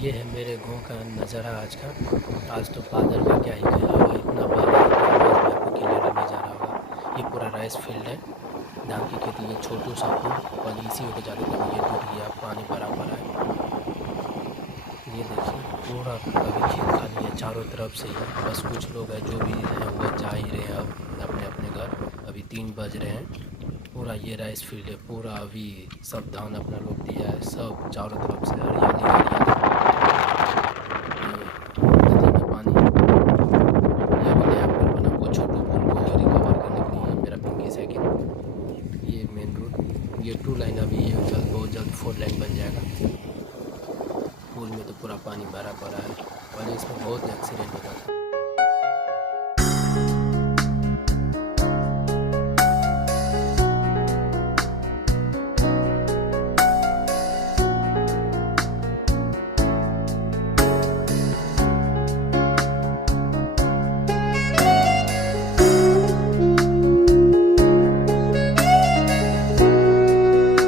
ये है मेरे गांव का नज़ारा आज का। आज तो बादल का क्या ही कहें, हवा इतना बड़ा है कि आवाज़ भी आपको क्लियर नहीं जा रहा होगा। ये पूरा राइस फील्ड है, धान की खेती। ये छोटू सा पुल पहले इसी होके जाते थे, अभी ये टूट गया, पानी भरा पड़ा है। ये देखिए पूरा अभी खेत खाली है चारों तरफ से ही। बस कुछ लोग हैं जो भी हैं वो जा ही रहे हैं अब अपने अपने घर। अभी 3 बज रहे हैं। पूरा ये राइस फील्ड है, पूरा अभी सब धान अपना रोप दिया है, सब चारों तरफ से हरियाली हरियाली। ये नदी में पानी, ये अभी नया पुल बना, वो छोटू पुल को रिकवर करने के लिए। ये मेरा पिंकी साइकिल, ये मेन रोड, ये 2 लाइन। अभी ये जल्द बहुत जल्द 4 लाइन बन जाएगा। पुल में तो पूरा पानी भरा पड़ा है, पहले इसमें बहुत एक्सीडेंट होता था।